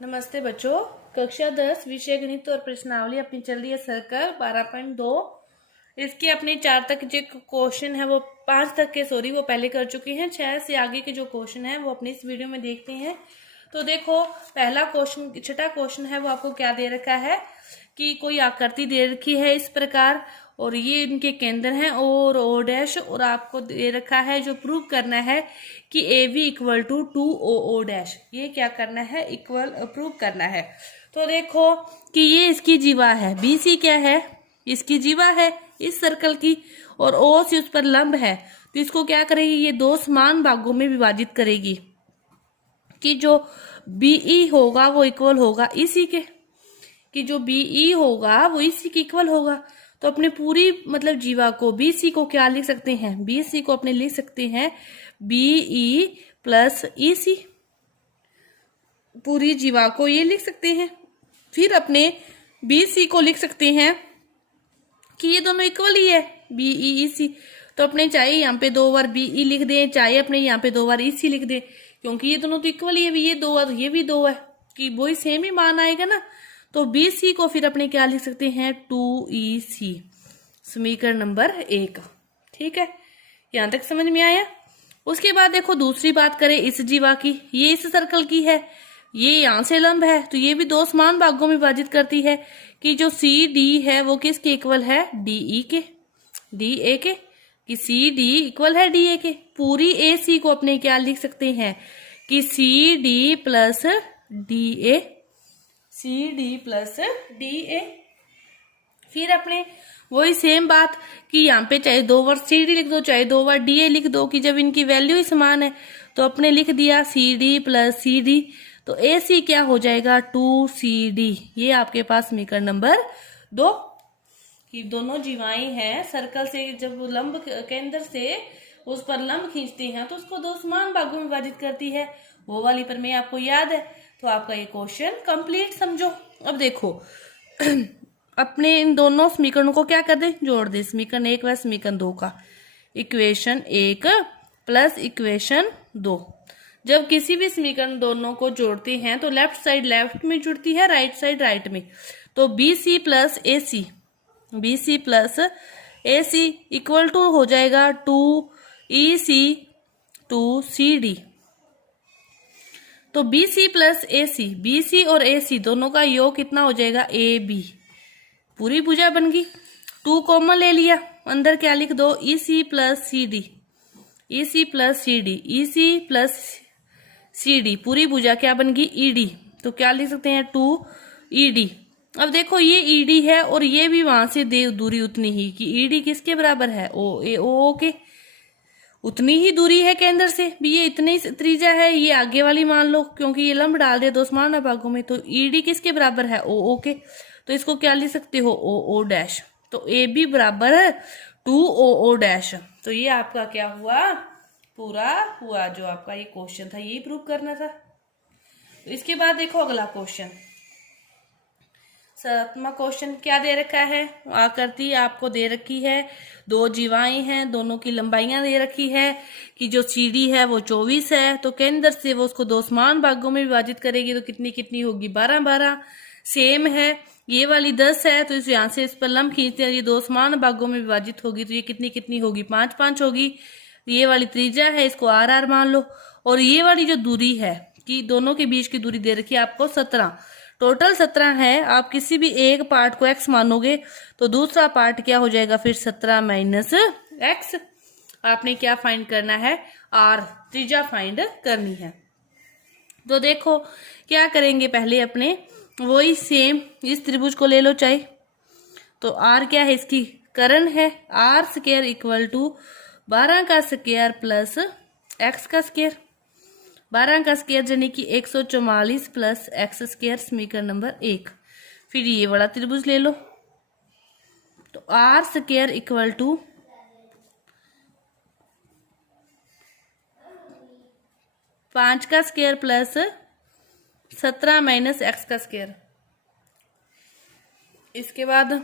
नमस्ते बच्चों। कक्षा 10 विषय गणित और प्रश्नावली अपनी चल रही है सर्कल 12.2। इसके अपने 4 तक जो क्वेश्चन है वो 5 तक के वो पहले कर चुके हैं। 6 से आगे के जो क्वेश्चन है वो अपनी इस वीडियो में देखते हैं। तो देखो, पहला क्वेश्चन, छठा क्वेश्चन है वो आपको क्या दे रखा है कि कोई आकृति दे रखी है इस प्रकार और ये इनके केंद्र हैं और ओ डैश, और आपको दे रखा है जो प्रूव करना है कि A V equal to 2 O dash. ये क्या करना है, इक्वल प्रूव करना है। तो देखो कि ये इसकी जीवा है, बी सी क्या है, इसकी जीवा है इस सर्कल की, और ओ सी उस पर लंब है। तो इसको क्या करेगी, ये दो समान भागों में विभाजित करेगी कि जो बीई होगा वो इक्वल होगा इसी के, कि जो बीई होगा वो इसी के इक्वल होगा। तो अपने पूरी मतलब जीवा को, बीसी को क्या लिख सकते हैं, बीसी को अपने लिख सकते हैं बीई प्लस ईसी। पूरी जीवा को ये लिख सकते हैं। फिर अपने बीसी को लिख सकते हैं कि ये दोनों इक्वल ही है, बीई ईसी। तो अपने चाहे यहाँ पे 2 बार बीई लिख दें, चाहे अपने यहाँ पे 2 बार ईसी लिख दें, क्योंकि ये दोनों तो इक्वल ही है। ये 2 है, ये भी 2 है, कि वही सेम ही मान आएगा ना। तो BC को फिर अपने क्या लिख सकते हैं, 2EC, समीकरण नंबर 1। ठीक है, यहां तक समझ में आया। उसके बाद देखो दूसरी बात करें इस जीवा की, ये इस सर्कल की है, ये यहां से लंब है, तो ये भी दो समान भागों में विभाजित करती है कि जो CD है वो किसके इक्वल है, DE के, DA के, कि CD इक्वल है DA के। पूरी AC को अपने क्या लिख सकते हैं कि CD plus DA, CD plus DA। फिर अपने वही सेम बात कि यहाँ पे चाहे 2 बार CD लिख दो, चाहे 2 बार DA लिख दो, कि जब इनकी वैल्यू ही समान है तो अपने लिख दिया CD प्लस CD। तो AC क्या हो जाएगा, 2CD। ये आपके पास समीकरण नंबर 2, कि दोनों जीवाएं हैं सर्कल से, जब लंब केंद्र से उस पर लंब खींचते हैं तो उसको दो समान भागों में विभाजित करती है। वो वाली पर में आपको याद है, तो आपका ये क्वेश्चन कंप्लीट समझो। अब देखो अपने इन दोनों समीकरणों को क्या कर दे, जोड़ दे, समीकरण 1 व समीकरण 2 का। Equation 1 plus equation 2। जब किसी भी समीकरण दोनों को जोड़ते हैं तो लेफ्ट साइड लेफ्ट में जुड़ती है, राइट साइड राइट में। तो BC plus AC, BC plus AC equal to हो जाएगा 2EC 2CD। तो BC प्लस AC, BC और AC दोनों का योग कितना हो जाएगा, AB। पूरी भुजा बन गई। 2 कॉमन ले लिया, अंदर क्या लिख दो, EC plus CD, EC plus CD, EC plus CD। पूरी भुजा क्या बन गई, ED। तो क्या लिख सकते हैं, 2ED। अब देखो ये ED है और ये भी वहां से दूरी उतनी ही, कि ED किसके बराबर है, OA के, उतनी ही दूरी है केंद्र से भी। ये इतनी त्रिज्या है, ये आगे वाली मान लो, क्योंकि ये लंब डाल दे दो समान भागों में। तो ED किसके बराबर है, OO के। तो इसको क्या लिख सकते हो, OO डैश। तो AB बराबर 2OO डैश। तो ये आपका क्या हुआ, पूरा हुआ। जो आपका ये क्वेश्चन था यही प्रूव करना था। तो इसके बाद देखो अगला क्वेश्चन, 7वां क्वेश्चन क्या दे रखा है, आकृति आपको दे रखी है, 2 जीवाएं हैं, दोनों की लंबाइयां दे रखी है कि जो CD है वो 24 है, तो केंद्र से वो उसको दो समान भागों में विभाजित करेगी, तो कितनी कितनी होगी, 12-12। सेम है, ये वाली 10 है, तो इस यहाँ से इस पर लंब खींचते हैं, ये दो समान भागों में विभाजित होगी, तो ये कितनी कितनी होगी, 5-5 होगी। ये वाली त्रिज्या है, इसको RR मान लो। और ये वाली जो दूरी है, कि दोनों के बीच की दूरी दे रखी है आपको 17, टोटल 17 है। आप किसी भी एक पार्ट को x मानोगे तो दूसरा पार्ट क्या हो जाएगा, फिर 17 माइनस x। आपने क्या फाइंड करना है, R, त्रिज्या फाइंड करनी है। तो देखो क्या करेंगे, पहले अपने वही सेम इस त्रिभुज को ले लो चाहे। तो R क्या है, इसकी कर्ण है, R स्क्वायर इक्वल टू 12 का स्क्वायर प्लस x का स्क्वायर। 12 का स्क्वायर यानी कि 144 प्लस x स्क्वायर, समीकरण नंबर 1। फिर ये वाला त्रिभुज ले लो, तो R स्क्वायर इक्वल टू 5 का स्क्वायर प्लस 17 माइनस x का स्क्वायर। इसके बाद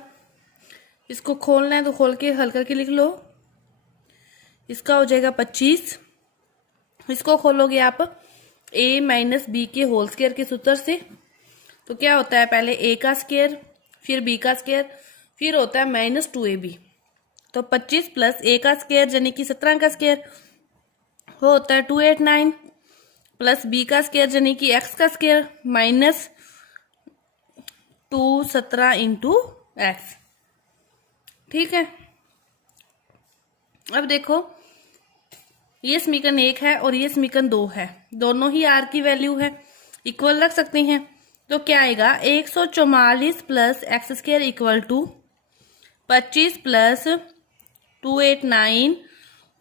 इसको खोलना है तो खोल के हल करके लिख लो, इसका हो जाएगा 25। इसको खोलोगे आप a माइनस बी के होल स्क्वायर के सूत्र से, तो क्या होता है, पहले a का स्क्वायर, फिर b का स्क्वायर, फिर होता है -2ab। तो 25 प्लस a का स्क्वायर यानी कि 17 का स्क्वायर, वो होता है 289, प्लस b का स्क्वायर यानी कि x का स्क्वायर माइनस 217 इंटू एक्स। ठीक है, अब देखो ये समीकरण 1 है और ये समीकरण 2 है, दोनों ही r की वैल्यू है, इक्वल रख सकते हैं। तो क्या आएगा, 144 plus x square equal to 25 plus 289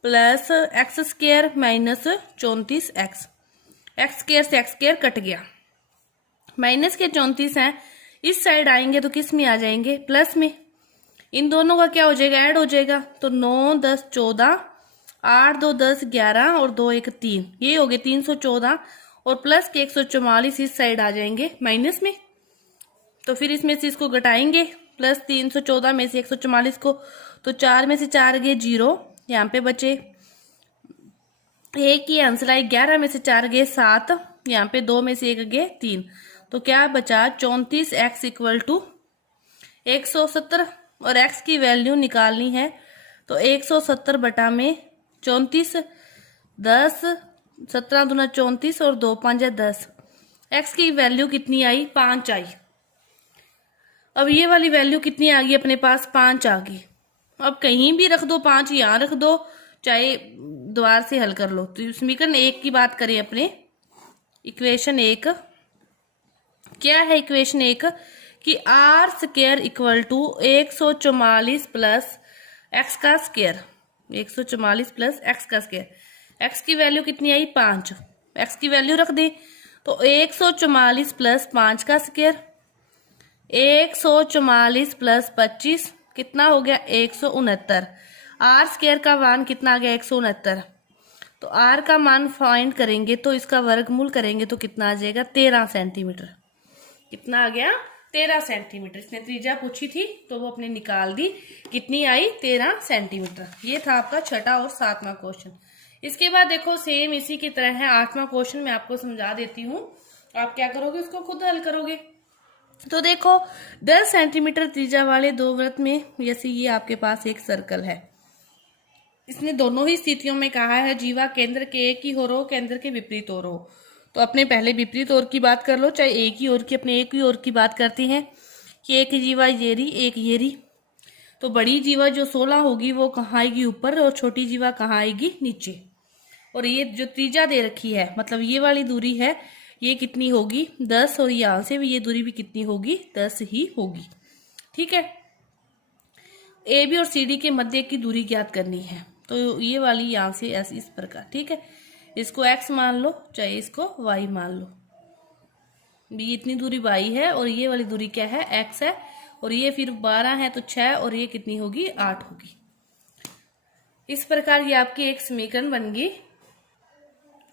plus x square minus 34 x. X square से एक्स स्क्वायर कट गया, माइनस के 34 हैं, इस साइड आएंगे तो किस में आ जाएंगे, प्लस में। इन दोनों का क्या हो जाएगा, ऐड हो जाएगा। तो 9 10 14, 8 2 10 11 और 2 1 3, ये हो गए 314 और प्लस के 144 इस साइड आ जाएंगे माइनस में। तो फिर इसमें से इसको घटाएंगे, प्लस 314 में से 144 को, तो 4 में से 4 गए 0, यहाँ पे बचे 1 की आंसर आई, 11 में से 4 गए 7, यहाँ पे 2 में से 1 गए 3, तो क्या बचा 34 एक्स इक्वल टू 170। और x की वैल्यू निकालनी है तो 170 बटा में 34, 10 17 दूना 34 और 2 5 10, x की वैल्यू कितनी आई, 5 आई। अब ये वाली वैल्यू कितनी आ गई अपने पास, 5 आ गई। अब कहीं भी रख दो 5, यहाँ रख दो, चाहे द्वार से हल कर लो। तो समीकरण 1 की बात करें अपने, इक्वेशन 1 क्या है, इक्वेशन 1 कि r square equal to 144 plus x का स्क्वायर, 144 प्लस एक्स का स्क्वायर। एक्स की वैल्यू कितनी आई, 5, एक्स की वैल्यू रख दे तो 144 प्लस 5 का स्क्वायर, 144 प्लस 25 कितना हो गया, 169। आर स्क्वायर का मान कितना आ गया, 169। तो आर का मान फाइंड करेंगे तो इसका वर्गमूल करेंगे तो कितना आ जाएगा, 13 सेंटीमीटर। कितना आ गया, 13 सेंटीमीटर। इसने त्रिज्या पूछी थी तो वो अपने निकाल दी, कितनी आई, 13 सेंटीमीटर। ये था आपका छठा और 7वां क्वेश्चन। इसके बाद देखो सेम इसी की तरह है 8वां क्वेश्चन, मैं आपको समझा देती हूँ, आप क्या करोगे, उसको खुद हल करोगे। तो देखो 10 सेंटीमीटर त्रिज्या वाले दो वृत्त में, जैसे ये आपके पास एक सर्कल है, इसने दोनों ही स्थितियों में कहा है जीवा केंद्र के एक ही ओर हो, केंद्र के विपरीत ओर हो। तो अपने पहले विपरीत ओर की बात कर लो, चाहे एक ही ओर की, अपने एक ही ओर की बात करते हैं कि एक जीवा ये रही, एक ये रही। तो बड़ी जीवा जो 16 होगी वो कहाँ आएगी, ऊपर, और छोटी जीवा कहाँ आएगी, नीचे। और ये जो त्रिज्या दे रखी है, मतलब ये वाली दूरी है, ये कितनी होगी, 10, और यहाँ से भी ये दूरी भी कितनी होगी, 10 ही होगी। ठीक है, ए बी और सी डी के मध्य की दूरी ज्ञात करनी है। तो ये वाली यहाँ से ऐसे इस प्रकार, ठीक है, इसको x मान लो, चाहे इसको y मान लो। भी इतनी दूरी y है और ये वाली दूरी क्या है, x है, और ये फिर 12 है तो 6, और ये कितनी होगी, 8 होगी। इस प्रकार ये आपकी एक समीकरण बन गई।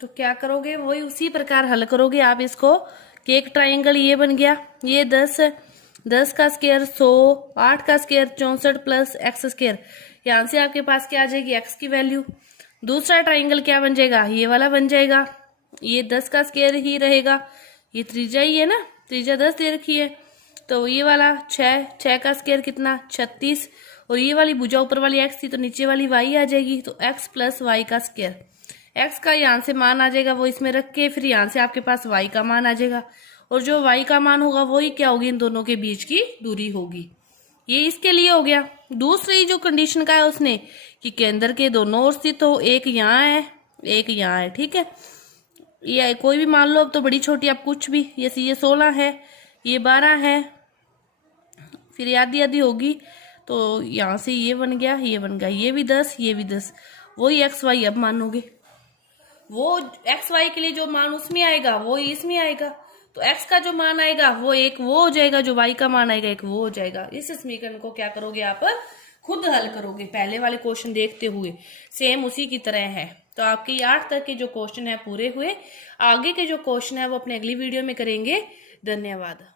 तो क्या करोगे, वही उसी प्रकार हल करोगे आप इसको कि एक ट्राइंगल ये बन गया, ये 10 का स्क्वायर 100, 8 का स्क्वायर 64 प्लस एक्स स्क्वायर, यहाँ से आपके पास क्या आ जाएगी, एक्स की वैल्यू। दूसरा ट्राइंगल क्या बन जाएगा, ये वाला बन जाएगा, ये 10 का स्क्वायर ही रहेगा, ये त्रिज्या ही है ना, त्रिज्या 10 दे रखी है, तो ये वाला 6 का स्क्वायर कितना, 36, और ये वाली भुजा ऊपर वाली x थी तो नीचे वाली y आ जाएगी, तो x प्लस वाई का स्क्वायर। x का यहाँ से मान आ जाएगा, वो इसमें रख के फिर यहाँ से आपके पास y का मान आ जाएगा, और जो y का मान होगा वही क्या होगी, इन दोनों के बीच की दूरी होगी। ये इसके लिए हो गया। दूसरी जो कंडीशन का है उसने कि केंद्र के दोनों ओर स्थित हो, एक यहाँ है एक यहाँ है, ठीक है, ये कोई भी मान लो, अब तो बड़ी छोटी आप कुछ भी, जैसे ये 16 है, ये 12 है, फिर आधी आधी होगी, तो यहाँ से ये बन गया, ये बन गया, ये भी 10, ये भी 10, वही एक्स वाई अब मानोगे, वो एक्स वाई के लिए जो मान उसमें आएगा वो इसमें आएगा, तो x का जो मान आएगा वो एक वो हो जाएगा, जो y का मान आएगा एक वो हो जाएगा। इस समीकरण को क्या करोगे आप, खुद हल करोगे, पहले वाले क्वेश्चन देखते हुए सेम उसी की तरह है। तो आपके 8 तक के जो क्वेश्चन है पूरे हुए, आगे के जो क्वेश्चन है वो अपने अगली वीडियो में करेंगे। धन्यवाद।